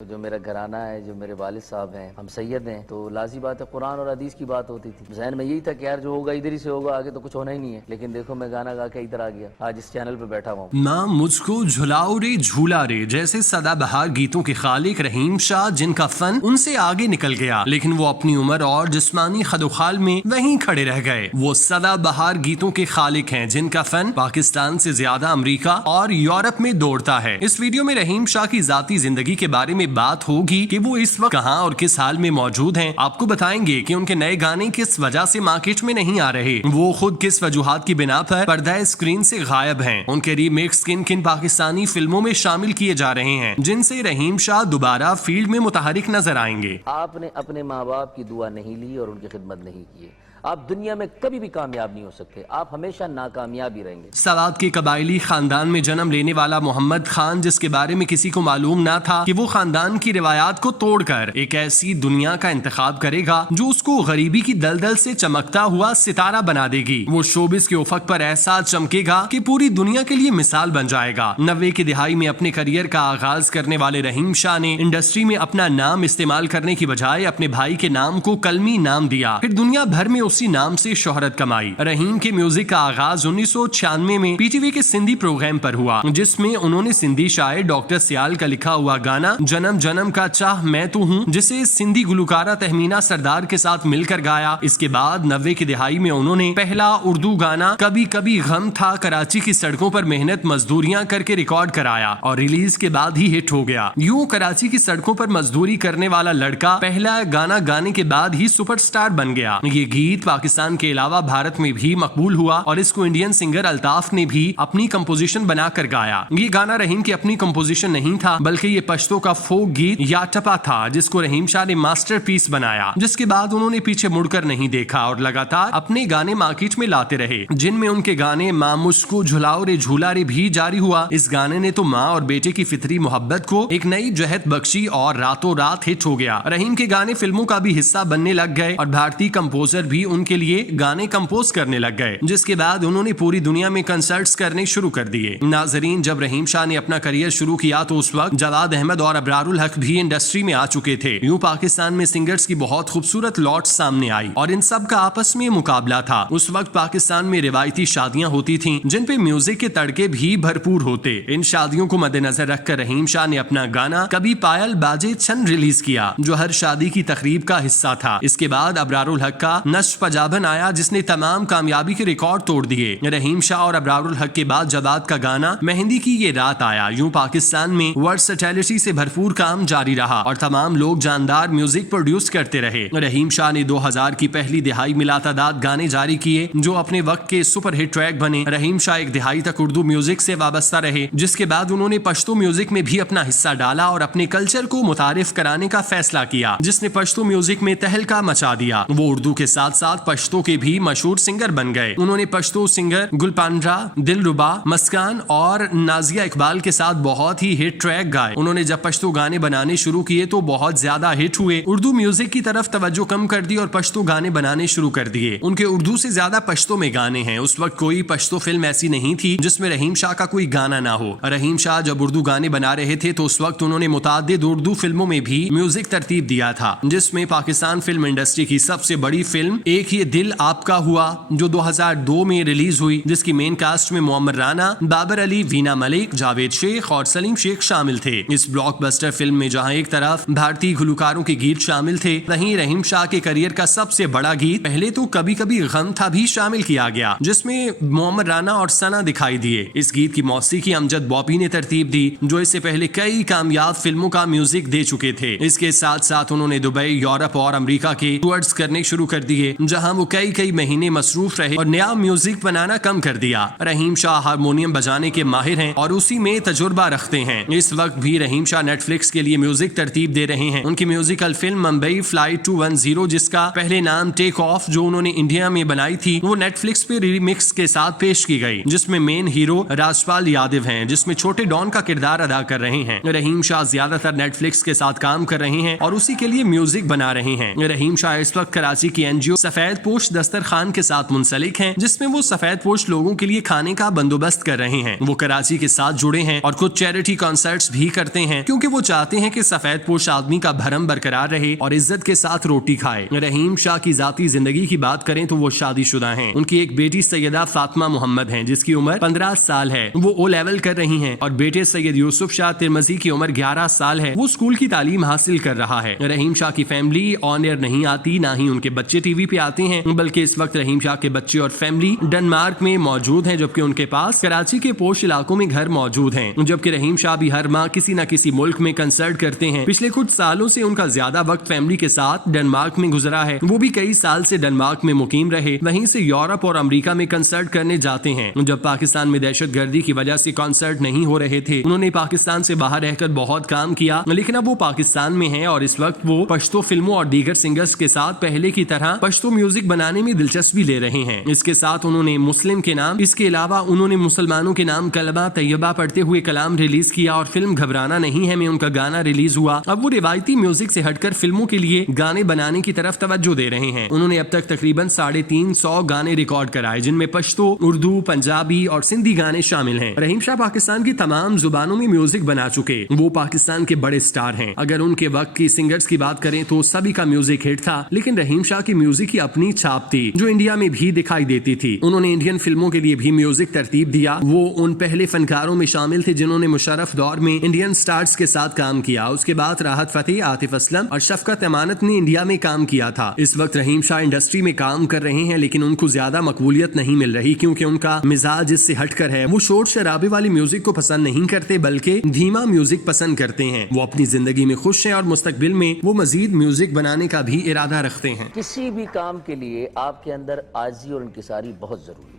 जो मेरा घराना है, जो मेरे वालिद साहब हैं, हम सैयद हैं, तो लाजी बात है कुरान और हदीस की बात होती थी। ज़हन में यही था कि यार जो होगा इधर ही से होगा, आगे तो कुछ होना ही नहीं है। लेकिन देखो मैं गाना गा के इधर आ गया, आज इस चैनल पे बैठा हुआ हूँ। ना मुझको झुलाओ रे झूला रे जैसे सदाबहार गीतों के खालिक रहीम शाह, जिनका फन उनसे आगे निकल गया, लेकिन वो अपनी उम्र और जिस्मानी खदोखाल में वहीं खड़े रह गए। वो सदाबहार गीतों के खालिक हैं जिनका फन पाकिस्तान से ज्यादा अमेरिका और यूरोप में दौड़ता है। इस वीडियो में रहीम शाह की जाती जिंदगी के बारे में बात होगी कि वो इस वक्त कहां और किस हाल में मौजूद हैं। आपको बताएंगे कि उनके नए गाने किस वजह से मार्केट में नहीं आ रहे, वो खुद किस वजूहात की बिना पर पर्दा स्क्रीन से गायब हैं, उनके रीमेक्स किन किन पाकिस्तानी फिल्मों में शामिल किए जा रहे हैं जिनसे रहीम शाह दोबारा फील्ड में मुतहरिक नजर आएंगे। आपने अपने माँ बाप की दुआ नहीं ली और उनकी खिदमत नहीं की, आप दुनिया में कभी भी कामयाब नहीं हो सकते, आप हमेशा नाकामयाब ही रहेंगे। सवात के कबायली खानदान में जन्म लेने वाला मोहम्मद खान, जिसके बारे में किसी को मालूम ना था कि वो खानदान की रिवायात को तोड़कर एक ऐसी दुनिया का इंतखाब करेगा जो उसको गरीबी की दलदल से चमकता हुआ सितारा बना देगी। वो शोबिस के उफक पर ऐसा चमकेगा कि पूरी दुनिया के लिए मिसाल बन जाएगा। 90 की दिहाई में अपने करियर का आगाज करने वाले रहीम शाह ने इंडस्ट्री में अपना नाम इस्तेमाल करने की बजाय अपने भाई के नाम को कलमी नाम दिया, फिर दुनिया भर में उसी नाम से शोहरत कमाई। रहीम के म्यूजिक का आगाज 1996 में पीटीवी के सिंधी प्रोग्राम पर हुआ, जिसमें उन्होंने सिंधी शायर डॉक्टर सियाल का लिखा हुआ गाना जन्म जन्म का चाह मैं तो हूँ, जिसे सिंधी गुलकारा तहमीना सरदार के साथ मिलकर गाया। इसके बाद 90 की दिहाई में उन्होंने पहला उर्दू गाना कभी कभी गम था कराची की सड़कों पर मेहनत मजदूरियां करके रिकॉर्ड कराया और रिलीज के बाद ही हिट हो गया। यूं कराची की सड़कों पर मजदूरी करने वाला लड़का पहला गाना गाने के बाद ही सुपरस्टार बन गया। ये गीत पाकिस्तान के अलावा भारत में भी मकबूल हुआ और इसको इंडियन सिंगर अल्ताफ ने भी अपनी कंपोजिशन बनाकर गाया। ये गाना रहीम की अपनी कंपोजिशन नहीं था, बल्कि ये पश्तो का फोक गीत या टपा था, जिसको रहीम शाह ने मास्टरपीस बनाया। जिसके बाद उन्होंने पीछे मुड़कर नहीं देखा और लगातार अपने गाने मार्केट में लाते रहे, जिनमें उनके गाने माँ मुझको झुलाओ रे झूला रे भी जारी हुआ। इस गाने ने तो माँ और बेटे की फितरी मोहब्बत को एक नई जहत बख्शी और रातों रात हिट हो गया। रहीम के गाने फिल्मों का भी हिस्सा बनने लग गए और भारतीय कंपोजर भी उनके लिए गाने कंपोज करने लग गए, जिसके बाद उन्होंने पूरी दुनिया में कंसर्ट्स करने शुरू कर दिए। नाजरीन, जब रहीम शाह ने अपना करियर शुरू किया तो उस वक्त जवाद अहमद और अबरारुल हक भी इंडस्ट्री में आ चुके थे। यूं पाकिस्तान में सिंगर्स की बहुत खूबसूरत लॉट सामने आई और इन सब का आपस में मुकाबला था। उस वक्त पाकिस्तान में रिवायती शादियां होती थीं, जिन पे म्यूजिक के तड़के भी भरपूर होते। इन शादियों को मद्देनजर रखकर रहीम शाह ने अपना गाना कभी पायल बाजे छन रिलीज किया, जो हर शादी की तकरीब का हिस्सा था। इसके बाद अबरारुल हक का नश पजाबन आया, जिसने तमाम कामयाबी के रिकॉर्ड तोड़ दिए। रहीम शाह और अबरारुल हक के बाद जवाद का गाना मेहंदी की ये रात आया। यूं पाकिस्तान में वर्सटैलिटी से भरपूर काम जारी रहा और तमाम लोग जानदार म्यूजिक प्रोड्यूस करते रहे। रहीम शाह ने 2000 की पहली दिहाई में लातादाद गाने जारी किए जो अपने वक्त के सुपर हिट ट्रैक बने। रहीम शाह एक दिहाई तक उर्दू म्यूजिक से वाबस्ता रहे, जिसके बाद उन्होंने पश्तो म्यूजिक में भी अपना हिस्सा डाला और अपने कल्चर को मुतारिफ कराने का फैसला किया, जिसने पश्तो म्यूजिक में तहलका मचा दिया। वो उर्दू के साथ साथ पश्तो के भी मशहूर सिंगर बन गए। उन्होंने पश्तो सिंगर गुलपांड्रा, दिलरुबा, मस्कान और नाजिया इकबाल के साथ बहुत ही हिट ट्रैक गाए। उन्होंने जब पश्तो गाने बनाने शुरू किए तो बहुत ज्यादा हिट हुए। उर्दू म्यूजिक की तरफ तवज्जो कम कर दी और पश्तो गाने बनाने शुरू कर दिए। उनके उर्दू से ज्यादा पश्तो में गाने हैं। उस वक्त कोई पश्तो फिल्म ऐसी नहीं थी जिसमें रहीम शाह का कोई गाना ना हो। रहीम शाह जब उर्दू गाने बना रहे थे तो उस वक्त उन्होंने मुताद्दिद उर्दू फिल्मों में भी म्यूजिक तरतीब दिया था, जिसमें पाकिस्तान फिल्म इंडस्ट्री की सबसे बड़ी फिल्म एक ये दिल आपका हुआ, जो 2002 में रिलीज हुई, जिसकी मेन कास्ट में मोहम्मद राना, बाबर अली, वीना मलिक, जावेद शेख और सलीम शेख शामिल थे। इस ब्लॉकबस्टर फिल्म में जहां एक तरफ भारतीय गुलकारों के गीत शामिल थे, वहीं रहीम शाह के करियर का सबसे बड़ा गीत पहले तो कभी कभी गम था भी शामिल किया गया, जिसमें मोहम्मद राना और सना दिखाई दिए। इस गीत की मौसीकी अमजद बॉबी ने तरतीब दी, जो इससे पहले कई कामयाब फिल्मों का म्यूजिक दे चुके थे। इसके साथ साथ उन्होंने दुबई, यूरोप और अमेरिका के टूर्स करने शुरू कर दिए, जहां वो कई महीने मसरूफ रहे और नया म्यूजिक बनाना कम कर दिया। रहीम शाह हारमोनियम बजाने के माहिर हैं और उसी में तजुर्बा रखते हैं। इस वक्त भी रहीम शाह नेटफ्लिक्स के लिए म्यूजिक तरतीब दे रहे हैं। उनकी म्यूजिकल फिल्म मुंबई फ्लाइट 210, जिसका पहले नाम टेक ऑफ, जो उन्होंने इंडिया में बनाई थी, वो नेटफ्लिक्स पे रीमिक्स के साथ पेश की गई, जिसमें मेन हीरो राजपाल यादव हैं, जिसमें छोटे डॉन का किरदार अदा कर रहे हैं। रहीम शाह ज्यादातर नेटफ्लिक्स के साथ काम कर रहे हैं और उसी के लिए म्यूजिक बना रहे हैं। रहीम शाह इस वक्त कराची की एनजीओ सफेद पोश दस्तरखान के साथ मुंसलिक हैं, जिसमें वो सफेद पोश लोगों के लिए खाने का बंदोबस्त कर रहे हैं। वो कराची के साथ जुड़े हैं और कुछ चैरिटी कॉन्सर्ट्स भी करते हैं, क्योंकि वो चाहते हैं कि सफेद पोश आदमी का भरम बरकरार रहे और इज्जत के साथ रोटी खाए। रहीम शाह की जाती जिंदगी की बात करें तो वो शादीशुदा हैं। उनकी एक बेटी सैयदा फातिमा मोहम्मद है, जिसकी उम्र 15 साल है। वो ओ लेवल कर रही हैं और बेटे सैयद यूसुफ शाह तिरमजी की उम्र 11 साल है। वो स्कूल की तालीम हासिल कर रहा है। रहीम शाह की फैमिली ऑन एयर नहीं आती, ना ही उनके बच्चे टीवी पे आते हैं, बल्कि इस वक्त रहीम शाह के बच्चे और फैमिली डेनमार्क में मौजूद हैं, जबकि उनके पास कराची के पोश इलाकों में घर मौजूद हैं। जबकि रहीम शाह भी हर माह किसी न किसी मुल्क में कंसर्ट करते हैं। पिछले कुछ सालों से उनका ज्यादा वक्त फैमिली के साथ डेनमार्क में गुजरा है। वो भी कई साल से डेनमार्क में मुकीम रहे, वहीं से यूरोप और अमेरिका में कंसर्ट करने जाते हैं। जब पाकिस्तान में दहशतगर्दी की वजह से कॉन्सर्ट नहीं हो रहे थे, उन्होंने पाकिस्तान से बाहर रहकर बहुत काम किया, लेकिन अब वो पाकिस्तान में हैं और इस वक्त वो पश्तो फिल्मों और दीगर सिंगर्स के साथ पहले की तरह पश्तो म्यूजिक बनाने में दिलचस्पी ले रहे हैं। इसके साथ उन्होंने मुस्लिम के नाम, इसके अलावा उन्होंने मुसलमानों के नाम कलमा तैयबा पढ़ते हुए कलाम रिलीज किया और फिल्म घबराना नहीं है में उनका गाना रिलीज हुआ। अब वो रिवायती म्यूजिक से हटकर फिल्मों के लिए गाने बनाने की तरफ तवज्जो दे रहे हैं। उन्होंने अब तक तकरीबन 350 गाने रिकॉर्ड कराए, जिनमें पश्तो, उर्दू, पंजाबी और सिंधी गाने शामिल हैं। रहीम शाह पाकिस्तान की तमाम जुबानों में म्यूजिक बना चुके, वो पाकिस्तान के बड़े स्टार हैं। अगर उनके वक्त की सिंगर्स की बात करें तो सभी का म्यूजिक हिट था, लेकिन रहीम शाह की म्यूजिक की अपनी छाप थी, जो इंडिया में भी दिखाई देती थी। उन्होंने इंडियन फिल्मों के लिए भी म्यूजिक तरतीब दिया। वो उन पहले फनकारों में शामिल थे जिन्होंने मुशर्रफ दौर में इंडियन स्टार्स के साथ काम किया। उसके बाद राहत फतेह, आतिफ असलम और शफकत अमानत ने इंडिया में काम किया था। इस वक्त रहीम शाह इंडस्ट्री में काम कर रहे हैं, लेकिन उनको ज्यादा मकबूलियत नहीं मिल रही, क्योंकि उनका मिजाज इससे हटकर है। वो शोर शराबे वाली म्यूजिक को पसंद नहीं करते, बल्कि धीमा म्यूजिक पसंद करते हैं। वो अपनी जिंदगी में खुश हैं और मुस्तकबिल में वो मजीद म्यूजिक बनाने का भी इरादा रखते हैं। किसी भी काम के लिए आपके अंदर आजी और इंकिसारी बहुत जरूरी है।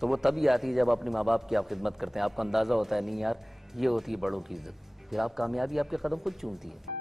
तो वो तभी आती है जब अपने माँ बाप की आप खिदमत करते हैं, आपको अंदाजा होता है नहीं यार ये होती है बड़ों की इज्जत, फिर आप कामयाबी आपके कदम खुद चूमती है।